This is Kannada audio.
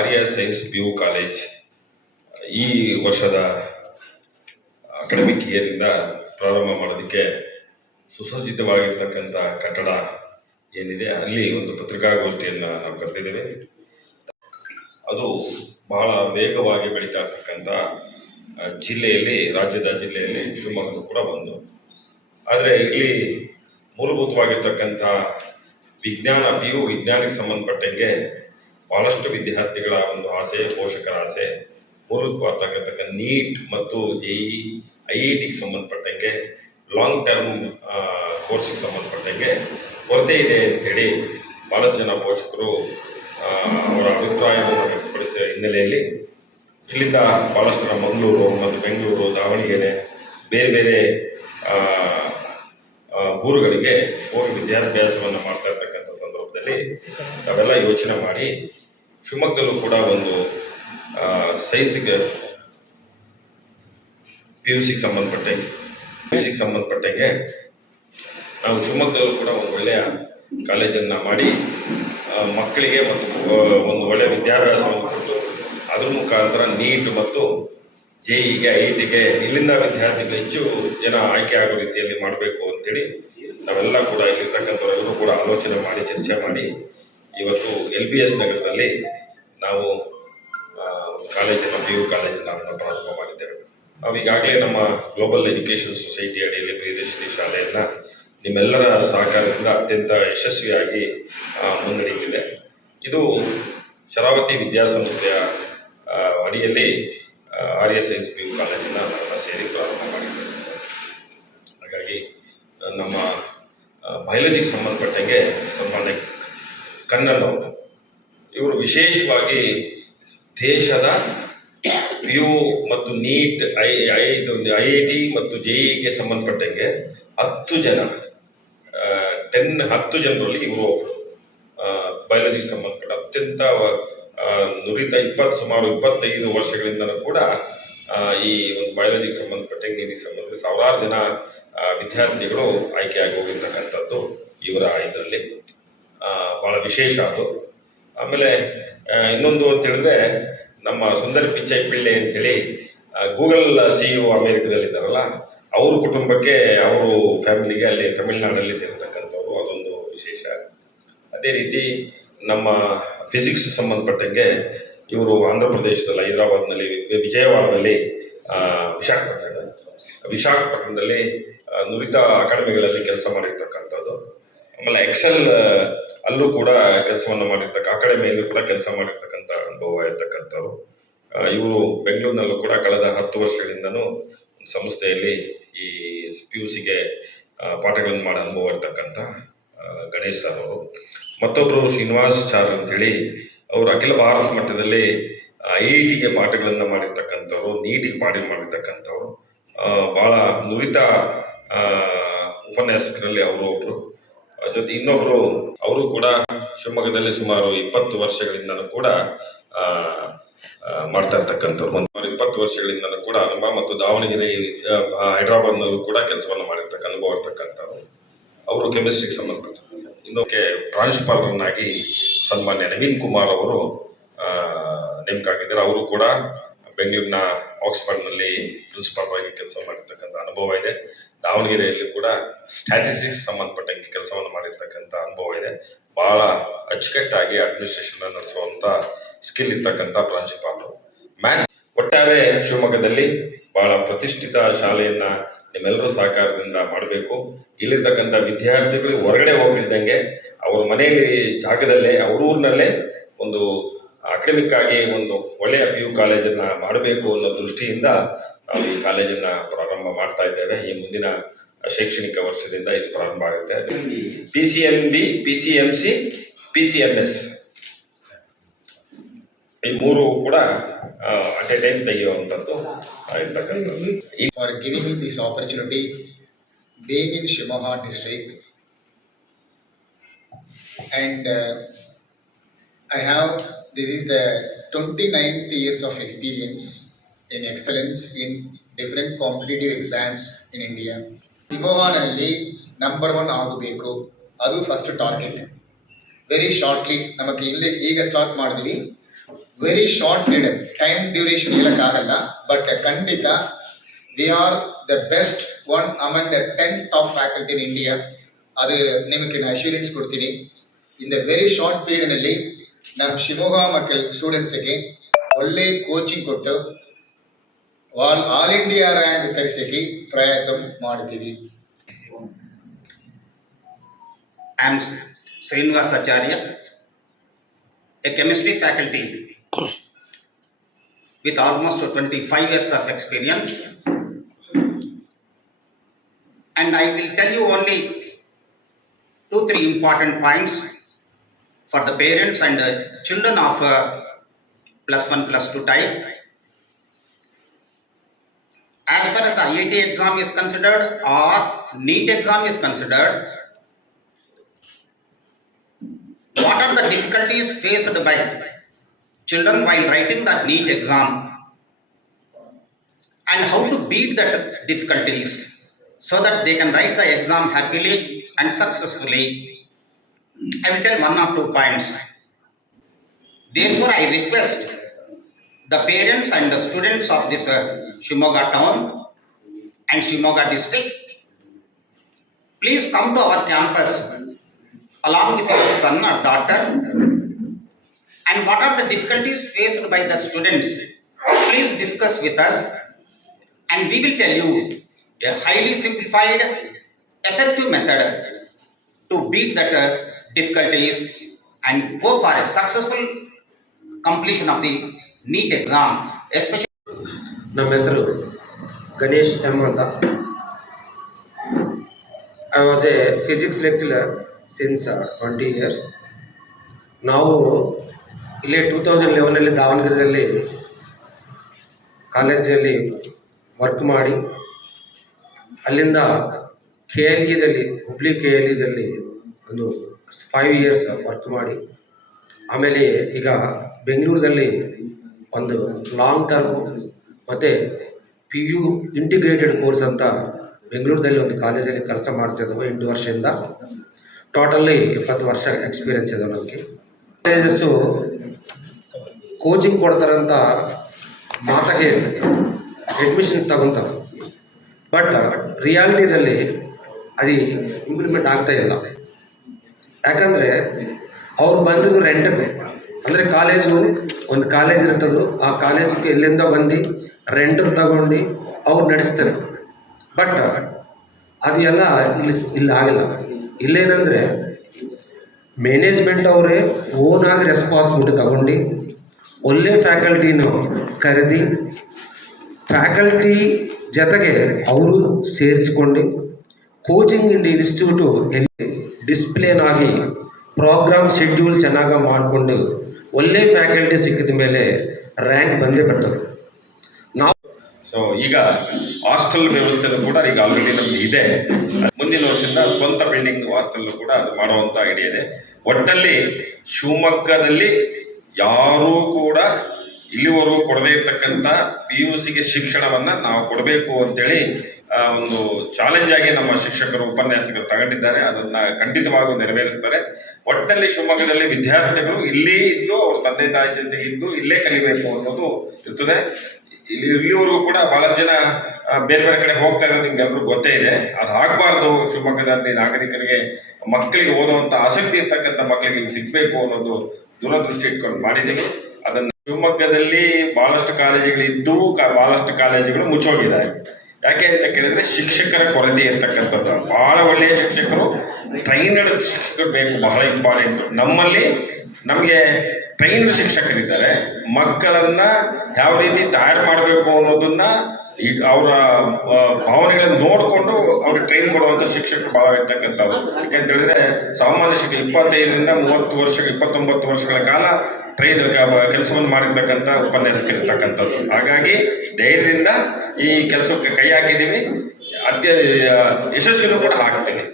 Arya science P U college ಈ ವರ್ಷದ ಅಕಾಡೆಮಿಕ್ ಇಯರಿಂದ ಪ್ರಾರಂಭ ಮಾಡೋದಕ್ಕೆ ಸುಸಜ್ಜಿತವಾಗಿರ್ತಕ್ಕಂಥ ಕಟ್ಟಡ ಏನಿದೆ, ಅಲ್ಲಿ ಒಂದು ಪತ್ರಿಕಾಗೋಷ್ಠಿಯನ್ನು ನಾವು ಕರೆದಿದ್ದೇವೆ ಅದು ಬಹಳ ವೇಗವಾಗಿ ಬೆಳೀತಾ ಇರ್ತಕ್ಕಂಥ ಜಿಲ್ಲೆಯಲ್ಲಿ, ರಾಜ್ಯದ ಜಿಲ್ಲೆಯಲ್ಲಿ ಶಿವಮೊಗ್ಗ ಕೂಡ ಒಂದು. ಆದರೆ ಇಲ್ಲಿ ಮೂಲಭೂತವಾಗಿರ್ತಕ್ಕಂಥ ವಿಜ್ಞಾನ ಪಿ ಯು ವಿಜ್ಞಾನಕ್ಕೆ ಸಂಬಂಧಪಟ್ಟಂಗೆ ಬಹಳಷ್ಟು ವಿದ್ಯಾರ್ಥಿಗಳ ಒಂದು ಆಸೆ, ಪೋಷಕರ ಆಸೆ ಮೂಲಭೂತವಾಗಿರ್ತಕ್ಕಂಥ ನೀಟ್ ಮತ್ತು ಜೆ ಇ ಐ ಐ ಟಿಗೆ ಸಂಬಂಧಪಟ್ಟಂಗೆ ಲಾಂಗ್ ಟರ್ಮ್ ಕೋರ್ಸಿಗೆ ಸಂಬಂಧಪಟ್ಟಂಗೆ ಕೊರತೆ ಇದೆ ಅಂಥೇಳಿ ಭಾಳಷ್ಟು ಜನ ಪೋಷಕರು ಅವರ ಅಭಿಪ್ರಾಯವನ್ನು ವ್ಯಕ್ತಪಡಿಸಿದ ಹಿನ್ನೆಲೆಯಲ್ಲಿ ಇಲ್ಲಿಂದ ಭಾಳಷ್ಟು ಜನ ಮಂಗಳೂರು ಮತ್ತು ಬೆಂಗಳೂರು, ದಾವಣಗೆರೆ, ಬೇರೆ ಬೇರೆ ಊರುಗಳಿಗೆ ಹೋಗಿ ವಿದ್ಯಾಭ್ಯಾಸವನ್ನು ಮಾಡ್ತಾ ಇರ್ತಕ್ಕಂಥ ಸಂದರ್ಭದಲ್ಲಿ ನಾವೆಲ್ಲ ಯೋಚನೆ ಮಾಡಿ, ಶಿವಮೊಗ್ಗದಲ್ಲೂ ಕೂಡ ಒಂದು ಸೈನ್ಸಿಗೆ ಪಿ ಯು ಸಿಗೆ ಸಂಬಂಧಪಟ್ಟಂಗೆ ಪಿ ಯು ಸಿಗೆ ಸಂಬಂಧಪಟ್ಟಂಗೆ ನಾವು ಶಿವಮೊಗ್ಗದಲ್ಲೂ ಕೂಡ ಒಂದು ಒಳ್ಳೆಯ ಕಾಲೇಜನ್ನು ಮಾಡಿ ಮಕ್ಕಳಿಗೆ ಮತ್ತು ಒಂದು ಒಳ್ಳೆಯ ವಿದ್ಯಾಭ್ಯಾಸವನ್ನು ಕೊಟ್ಟು, ಅದ್ರ ಮುಖಾಂತರ ನೀಟ್ ಮತ್ತು ಜೆ ಇಗೆ ಐ ಟಿಗೆ ಇಲ್ಲಿಂದ ವಿದ್ಯಾರ್ಥಿಗಳು ಹೆಚ್ಚು ಜನ ಆಯ್ಕೆ ಆಗೋ ರೀತಿಯಲ್ಲಿ ಮಾಡಬೇಕು ಅಂತೇಳಿ. ನಾವೆಲ್ಲ ಕೂಡ ಇಲ್ಲಿರ್ತಕ್ಕಂಥವರೆಲ್ಲರೂ ಕೂಡ ಆಲೋಚನೆ ಮಾಡಿ ಚರ್ಚೆ ಮಾಡಿ ಇವತ್ತು ಎಲ್ ಬಿ ಎಸ್ ನಗರದಲ್ಲಿ ನಾವು ಕಾಲೇಜ್ ಕಾಲೇಜನ್ನು ಪಿ ಯು ಕಾಲೇಜನ್ನು ಪ್ರಾರಂಭ ಮಾಡಿದ್ದೇವೆ. ನಾವು ಈಗಾಗಲೇ ನಮ್ಮ ಗ್ಲೋಬಲ್ ಎಜುಕೇಷನ್ ಸೊಸೈಟಿ ಅಡಿಯಲ್ಲಿ ಪ್ರಿಯದರ್ಶಿನಿ ಶಾಲೆಯನ್ನು ನಿಮ್ಮೆಲ್ಲರ ಸಹಕಾರದಿಂದ ಅತ್ಯಂತ ಯಶಸ್ವಿಯಾಗಿ ಆ, ಮುನ್ನಡೆಯುತ್ತಿದೆ ಇದು ಶರಾವತಿ ವಿದ್ಯಾಸಂಸ್ಥೆಯ ಅಡಿಯಲ್ಲಿ ಆ, ಎಸ್ ಸೈನ್ಸ್ ಪಿ ಯು ಕಾಲೇಜನ್ನು ಸೇರಿ ಪ್ರಾರಂಭ ಮಾಡಿದ್ದೇವೆ ಹಾಗಾಗಿ ನಮ್ಮ ಬಯಾಲಜಿಗೆ ಸಂಬಂಧಪಟ್ಟಂಗೆ ಸಂಬಂಧ ಕನ್ನಡ ಇವರು ವಿಶೇಷವಾಗಿ ದೇಶದ ಪಿ ಮತ್ತು NEET I I I I T ಮತ್ತು ಜೆ ಇಗೆ ಸಂಬಂಧಪಟ್ಟಂಗೆ ಹತ್ತು ಜನ ಟೆನ್ ಹತ್ತು ಜನರಲ್ಲಿ ಇವರು ಬಯಾಲಜಿಗೆ ಸಂಬಂಧಪಟ್ಟ ಅತ್ಯಂತ ನುರಿತ ಇಪ್ಪತ್ತು, ಸುಮಾರು ಇಪ್ಪತ್ತೈದು ವರ್ಷಗಳಿಂದಲೂ ಕೂಡ ಈ ಒಂದು ಬಯಾಲಜಿಗೆ ಸಂಬಂಧಪಟ್ಟ ಇಂಜಿನಿಯರಿಂಗ್ ಸಂಬಂಧ ಸಾವಿರಾರು ಜನ ವಿದ್ಯಾರ್ಥಿಗಳು ಆಯ್ಕೆ ಹೋಗಿರ್ತಕ್ಕಂಥದ್ದು ಇವರ ಇದರಲ್ಲಿ. ಭಾಳ ವಿಶೇಷ ಅದು. ಆಮೇಲೆ ಇನ್ನೊಂದು ಅಂತ ಹೇಳಿದ್ರೆ, ನಮ್ಮ ಸುಂದರ್ ಪಿಚ್ಚೈ ಪಿಳ್ಳೆ ಅಂತೇಳಿ ಗೂಗಲ್ ಸಿ ಇ ಅಮೇರಿಕದಲ್ಲಿದ್ದಾರಲ್ಲ, ಅವ್ರ ಕುಟುಂಬಕ್ಕೆ ಅವರು ಫ್ಯಾಮಿಲಿಗೆ ಅಲ್ಲಿ ತಮಿಳ್ನಾಡಲ್ಲಿ ಸೇರ್ತಕ್ಕಂಥವ್ರು ಅದೊಂದು ವಿಶೇಷ. ಅದೇ ರೀತಿ ನಮ್ಮ ಫಿಸಿಕ್ಸ್ ಸಂಬಂಧಪಟ್ಟಂಗೆ ಇವರು ಆಂಧ್ರ ಪ್ರದೇಶದಲ್ಲಿ, ಹೈದರಾಬಾದ್ನಲ್ಲಿ ವಿಜಯವಾಡದಲ್ಲಿ ವಿಶಾಖಪಟ್ಟಣ ವಿಶಾಖಪಟ್ಟಣದಲ್ಲಿ ನುರಿತ ಅಕಾಡೆಮಿಗಳಲ್ಲಿ ಕೆಲಸ ಮಾಡಿರ್ತಕ್ಕಂಥದ್ದು. ಆಮೇಲೆ ಎಕ್ಸೆಲ್ ಅಲ್ಲೂ ಕೂಡ ಕೆಲಸವನ್ನು ಮಾಡಿರ್ತಕ್ಕ, ಅಕಾಡೆಮಿಯಲ್ಲೂ ಕೂಡ ಕೆಲಸ ಮಾಡಿರ್ತಕ್ಕಂಥ ಅನುಭವ ಇರ್ತಕ್ಕಂಥವ್ರು. ಇವರು ಬೆಂಗಳೂರಿನಲ್ಲೂ ಕೂಡ ಕಳೆದ ಹತ್ತು ವರ್ಷಗಳಿಂದನೂ ಸಂಸ್ಥೆಯಲ್ಲಿ ಈ ಪಿ ಯು ಸಿಗೆ ಪಾಠಗಳನ್ನು ಮಾಡೋ ಅನುಭವ ಇರ್ತಕ್ಕಂಥ ಗಣೇಶ್ ಸರ್ ಅವರು. ಮತ್ತೊಬ್ಬರು ಶ್ರೀನಿವಾಸ್ ಚಾರ್ ಅಂತೇಳಿ, ಅವರು ಅಖಿಲ ಭಾರತ ಮಟ್ಟದಲ್ಲಿ ಐ ಐ ಟಿಗೆ ಪಾಠಗಳನ್ನು ಮಾಡಿರ್ತಕ್ಕಂಥವ್ರು, ನೀಟಿಗೆ ಪಾಠ ಮಾಡಿರ್ತಕ್ಕಂಥವ್ರು. ಭಾಳ ನುರಿತ ಉಪನ್ಯಾಸಕರಲ್ಲಿ ಅವರು ಒಬ್ಬರು ಜೊತೆ ಇನ್ನೊಬ್ಬರು ಅವರು ಕೂಡ ಶಿವಮೊಗ್ಗದಲ್ಲಿ ಸುಮಾರು ಇಪ್ಪತ್ತು ವರ್ಷಗಳಿಂದಲೂ ಕೂಡ ಮಾಡ್ತಾ ಇರ್ತಕ್ಕಂಥವ್ರು. ಒಂದು ಇಪ್ಪತ್ತು ವರ್ಷಗಳಿಂದನೂ ಕೂಡ ಅನುಭವ ಮತ್ತು ದಾವಣಗೆರೆ ಹೈದರಾಬಾದ್ನಲ್ಲೂ ಕೂಡ ಕೆಲಸವನ್ನು ಮಾಡಿರ್ತಕ್ಕ, ಅನುಭವ ಇರ್ತಕ್ಕಂಥವ್ರು. ಅವರು ಕೆಮಿಸ್ಟ್ರಿಗೆ ಸಂಬಂಧಪಟ್ಟ ಇನ್ನೊಕ್ಕೆ ಪ್ರಾಂಶುಪಾಲರನ್ನಾಗಿ ಸನ್ಮಾನ್ಯ ನವೀನ್ ಕುಮಾರ್ ಅವರು ನೇಮಕ ಆಗಿದ್ದಾರೆ ಅವರು ಕೂಡ ಬೆಂಗಳೂರಿನ ಆಕ್ಸ್ಫರ್ಡ್ನಲ್ಲಿ ಪ್ರಿನ್ಸಿಪಾಲ್ ಆಗಿ ಕೆಲಸ ಮಾಡಿರ್ತಕ್ಕಂಥ ಅನುಭವ ಇದೆ. ದಾವಣಗೆರೆಯಲ್ಲಿ ಕೂಡ ಸ್ಟ್ಯಾಟಿಸ್ಟಿಕ್ಸ್ ಸಂಬಂಧಪಟ್ಟಂಗೆ ಕೆಲಸವನ್ನು ಮಾಡಿರ್ತಕ್ಕಂಥ ಅನುಭವ ಇದೆ. ಭಾಳ ಅಚ್ಚುಕಟ್ಟಾಗಿ ಅಡ್ಮಿನಿಸ್ಟ್ರೇಷನ್ ನಡೆಸುವಂಥ ಸ್ಕಿಲ್ ಇರ್ತಕ್ಕಂಥ ಪ್ರಾಂಶುಪಾಲರು. ಮ್ಯಾಥ್ಸ್ ಒಟ್ಟಾರೆ ಶಿವಮೊಗ್ಗದಲ್ಲಿ ಬಹಳ ಪ್ರತಿಷ್ಠಿತ ಶಾಲೆಯನ್ನ ನಿಮ್ಮೆಲ್ಲರ ಸಹಕಾರದಿಂದ ಮಾಡಬೇಕು. ಇಲ್ಲಿರ್ತಕ್ಕಂಥ ವಿದ್ಯಾರ್ಥಿಗಳು ಹೊರಗಡೆ ಹೋಗ್ತಿದ್ದಂಗೆ ಅವ್ರ ಮನೆಯಲ್ಲಿ ಜಾಗದಲ್ಲೇ ಅವ್ರ ಊರಿನಲ್ಲೇ ಒಂದು ಅಕಾಡೆಮಿಕ್ ಆಗಿ ಒಂದು ಒಳ್ಳೆಯ ಪಿ ಯು ಕಾಲೇಜನ್ನು ಮಾಡಬೇಕು ಅನ್ನೋ ದೃಷ್ಟಿಯಿಂದ ನಾವು ಈ ಕಾಲೇಜನ್ನು ಪ್ರಾರಂಭ ಮಾಡ್ತಾ ಇದ್ದೇವೆ. ಈ ಮುಂದಿನ ಶೈಕ್ಷಣಿಕ ವರ್ಷದಿಂದ ಇದು ಪ್ರಾರಂಭ ಆಗುತ್ತೆ. P C M B P C M C P C M S. ಈ ಮೂರು ಕೂಡ ಅಟ್ ಎ ಟೈಮ್ ತೆಗೆಯುವಂಥದ್ದು ಇರ್ತಕ್ಕಂಥದ್ದು. For giving this opportunity beg in Shivamogga district and I have this is the twenty ninth years of experience in excellence in different competitive exams in India ಶಿವಮೊಗ್ಗನಲ್ಲಿ number one ಆಗಬೇಕು. ಅದು ಫಸ್ಟ್ ಟಾರ್ಗೆಟ್ ವೆರಿ ಶಾರ್ಟ್ಲಿ ನಮಗೆ ಇಲ್ಲೇ ಈಗ ಸ್ಟಾರ್ಟ್ ಮಾಡಿದ್ವಿ. Very short period time duration ಹೇಳಕ್ಕಾಗಲ್ಲ ಬಟ್ ಖಂಡಿತ we are the best one among the ten top faculty in India ಅದು ನಿಮಗೆ ನಾನು ಅಶ್ಯೂರೆನ್ಸ್ ಕೊಡ್ತೀನಿ ಇನ್ ದ ವೆರಿ ಶಾರ್ಟ್ ಪೀರಿಯಡ್ನಲ್ಲಿ ನಮ್ಮ ಶಿವಮೊಗ್ಗ ಮಕ್ಕಳ ಸ್ಟೂಡೆಂಟ್ಸಿಗೆ ಒಳ್ಳೆ ಕೋಚಿಂಗ್ ಕೊಟ್ಟು ಆಲ್ ಆಲ್ ಇಂಡಿಯಾ ರ್ಯಾಂಕ್ ತರಿಸೋಕ್ಕೆ ಪ್ರಯತ್ನ ಮಾಡ್ತೀವಿ I am Srinivas Acharya, a chemistry faculty with almost 25 years of experience. And I will tell you only two, three important points for the parents and the children of uh, plus one, plus two type. As far as IIT exam is considered or NEET exam is considered, what are the difficulties faced by children while writing the NEET exam and how to beat that difficulties so that they can write the exam happily and successfully. I will tell one or two points. Therefore, I request the parents and the students of this uh, Shimoga town and Shimoga district, please come to our campus along with your son or daughter and what are the difficulties faced by the students please discuss with us and we will tell you a highly simplified effective method to beat that uh, difficulties and go for a successful completion of the NEET exam especially ನಮ್ಮ ಹೆಸರು ಗಣೇಶ್ ಎಂ ಅಂತ I was a physics lecturer since twenty years ನಾವು ಇಲ್ಲೇ ಟೂ ತೌಸಂಡ್ ಲೆವೆನಲ್ಲಿ ದಾವಣಗೆರೆಯಲ್ಲಿ ಕಾಲೇಜಲ್ಲಿ ವರ್ಕ್ ಮಾಡಿ, ಅಲ್ಲಿಂದ ಕೆ ಎಲ್ ಇದಲ್ಲಿ ಹುಬ್ಳಿ ಕೆ ಎಲ್ ಇದಲ್ಲಿ ಒಂದು ಫೈವ್ ಇಯರ್ಸ್ ವರ್ಕ್ ಮಾಡಿ, ಆಮೇಲೆ ಈಗ ಬೆಂಗಳೂರಿನಲ್ಲಿ ಒಂದು ಲಾಂಗ್ ಟರ್ಮ್ ಮತ್ತು ಪಿ ಯು ಇಂಟಿಗ್ರೇಟೆಡ್ ಕೋರ್ಸ್ ಅಂತ ಬೆಂಗಳೂರಿನಲ್ಲಿ ಒಂದು ಕಾಲೇಜಲ್ಲಿ ಕೆಲಸ ಮಾಡ್ತಿದ್ದವು ಎಂಟು ವರ್ಷದಿಂದ. ಟೋಟಲಿ ಇಪ್ಪತ್ತು ವರ್ಷ ಎಕ್ಸ್ಪೀರಿಯನ್ಸ್ ಇದೆ ನಮಗೆ ಕಾಲೇಜಸ್ಸು ಕೋಚಿಂಗ್ ಕೊಡ್ತಾರಂತ ಮಾತಾಗೆ ಅಡ್ಮಿಷನ್ ತಗೊತಾರೆ ಬಟ್ ರಿಯಾಲಿಟಿನಲ್ಲಿ ಅದು ಇಂಪ್ಲಿಮೆಂಟ್ ಆಗ್ತಾ ಇಲ್ಲ. ಯಾಕಂದರೆ ಅವ್ರು ಬಂದಿದ್ದು ರೆಂಟ್ ಅಂದರೆ ಕಾಲೇಜು ಒಂದು ಕಾಲೇಜ್ ಇರ್ತದೋ ಆ ಕಾಲೇಜಿಗೆ ಎಲ್ಲಿಂದ ಬಂದು ರೆಂಟ್ ತಗೊಂಡು ಅವ್ರು ನಡೆಸ್ತಾರೆ. ಬಟ್ ಅದು ಎಲ್ಲ ಇಲ್ಲಿ ಇಲ್ಲಿ ಆಗಿಲ್ಲ. ಇಲ್ಲೇನಂದರೆ ಮ್ಯಾನೇಜ್ಮೆಂಟ್ ಅವರೇ ಓನಾಗಿ ರೆಸ್ಪಾನ್ಸಿಬಿಲಿಟಿ ತಗೊಂಡು ಒಳ್ಳೆ ಫ್ಯಾಕಲ್ಟಿನೂ ಕರೆದಿ ಫ್ಯಾಕಲ್ಟಿ ಜೊತೆಗೆ ಅವರು ಸೇರಿಸ್ಕೊಂಡು ಕೋಚಿಂಗ್ ಇನ್ ಇನ್ಸ್ಟಿಟ್ಯೂಟು ಎಲ್ಲಿ ಡಿಸ್ಪ್ಲೇನ್ ಆಗಿ ಪ್ರೋಗ್ರಾಮ್ ಶೆಡ್ಯೂಲ್ ಚೆನ್ನಾಗಿ ಮಾಡಿಕೊಂಡು ಒಳ್ಳೆ ಫ್ಯಾಕಲ್ಟಿ ಸಿಕ್ಕಿದ ಮೇಲೆ ರ್ಯಾಂಕ್ ಬಂದೇ ಬರ್ತದೆ. ಸೊ ಈಗ ಹಾಸ್ಟೆಲ್ ವ್ಯವಸ್ಥೆನೂ ಕೂಡ ಈಗ ಆಲ್ರೆಡಿ ನಮ್ದು ಇದೆ. ಮುಂದಿನ ವರ್ಷದಿಂದ ಸ್ವಂತ ಬಿಲ್ಡಿಂಗ್ ಹಾಸ್ಟೆಲ್ ಕೂಡ ಅದು ಮಾಡುವಂತ ಐಡಿಯಾ ಇದೆ. ಒಟ್ಟಿನಲ್ಲಿ ಶಿವಮೊಗ್ಗದಲ್ಲಿ ಯಾರೂ ಕೂಡ ಇಲ್ಲಿವರೆಗೂ ಕೊಡದೇ ಇರ್ತಕ್ಕಂಥ ಪಿ ಯು ಸಿಗೆ ಶಿಕ್ಷಣವನ್ನು ನಾವು ಕೊಡಬೇಕು ಅಂತೇಳಿ ಒಂದು ಚಾಲೆಂಜ್ ಆಗಿ ನಮ್ಮ ಶಿಕ್ಷಕರು ಉಪನ್ಯಾಸಕರು ತಗೊಂಡಿದ್ದಾರೆ. ಅದನ್ನ ಖಂಡಿತವಾಗೂ ನೆರವೇರಿಸ್ತಾರೆ. ಒಟ್ಟಿನಲ್ಲಿ ಶಿವಮೊಗ್ಗದಲ್ಲಿ ವಿದ್ಯಾರ್ಥಿಗಳು ಇಲ್ಲಿ ಇದ್ದು ಅವ್ರ ತಂದೆ ತಾಯಿ ಜೊತೆಗೆ ಇದ್ದು ಇಲ್ಲೇ ಕಲಿಬೇಕು ಅನ್ನೋದು ಇರ್ತದೆ. ಇಲ್ಲಿ ಇಲ್ಲಿವರೆಗೂ ಕೂಡ ಬಹಳಷ್ಟು ಜನ ಬೇರೆ ಬೇರೆ ಕಡೆ ಹೋಗ್ತಾ ಇರೋದು ನಿಮ್ಗೆ ಎಲ್ರಿಗೂ ಗೊತ್ತೇ ಇದೆ. ಅದು ಆಗಬಾರ್ದು ಶಿವಮೊಗ್ಗದಲ್ಲಿ ನಾಗರಿಕರಿಗೆ, ಮಕ್ಕಳಿಗೆ ಓದುವಂತ ಆಸಕ್ತಿ ಇರ್ತಕ್ಕಂಥ ಮಕ್ಕಳಿಗೆ ಹಿಂಗೆ ಸಿಗ್ಬೇಕು ಅನ್ನೋದು ದೂರದೃಷ್ಟಿ ಇಟ್ಕೊಂಡು ಮಾಡಿದ್ದೀವಿ. ಅದನ್ನ ಶಿವಮೊಗ್ಗದಲ್ಲಿ ಬಹಳಷ್ಟು ಕಾಲೇಜುಗಳು ಇದ್ದು, ಕಾ- ಬಹಳಷ್ಟು ಕಾಲೇಜುಗಳು ಮುಚ್ಚೋಗಿದ್ದಾರೆ ಯಾಕೆ ಅಂತ ಕೇಳಿದ್ರೆ ಶಿಕ್ಷಕರ ಕೊರತೆ ಇರ್ತಕ್ಕಂಥದ್ದು. ಬಹಳ ಒಳ್ಳೆಯ ಶಿಕ್ಷಕರು, ಟ್ರೈನಡ್ ಶಿಕ್ಷಕರು ಬೇಕು, ಬಹಳ ಇಂಪಾರ್ಟೆಂಟ್. ನಮ್ಮಲ್ಲಿ ನಮಗೆ ಟ್ರೈನ್ಡ್ ಶಿಕ್ಷಕರಿದ್ದಾರೆ. ಮಕ್ಕಳನ್ನ ಯಾವ ರೀತಿ ತಯಾರು ಮಾಡಬೇಕು ಅನ್ನೋದನ್ನ ಅವರ ಭಾವನೆಗಳನ್ನ ನೋಡಿಕೊಂಡು ಅವ್ರಿಗೆ ಟ್ರೈನ್ ಕೊಡುವಂಥ ಶಿಕ್ಷಕರು ಭಾಳ ಇರ್ತಕ್ಕಂಥದ್ದು ಯಾಕಂತ ಹೇಳಿದ್ರೆ ಸಾಮಾನ್ಯ ಶಿಕ್ಷಕ ಇಪ್ಪತ್ತೈದರಿಂದ ಮೂವತ್ತು ವರ್ಷ, ಇಪ್ಪತ್ತೊಂಬತ್ತು ವರ್ಷಗಳ ಕಾಲ ಟ್ರೈನ್ ಕೆಲಸವನ್ನು ಮಾಡಿರ್ತಕ್ಕಂಥ ಉಪನ್ಯಾಸಕರಿರ್ತಕ್ಕಂಥದ್ದು. ಹಾಗಾಗಿ ಧೈರ್ಯದಿಂದ ಈ ಕೆಲಸಕ್ಕೆ ಕೈ ಹಾಕಿದ್ದೀವಿ. ಅತ್ಯ ಯಶಸ್ವಿನೂ ಕೂಡ ಹಾಕ್ತೀವಿ.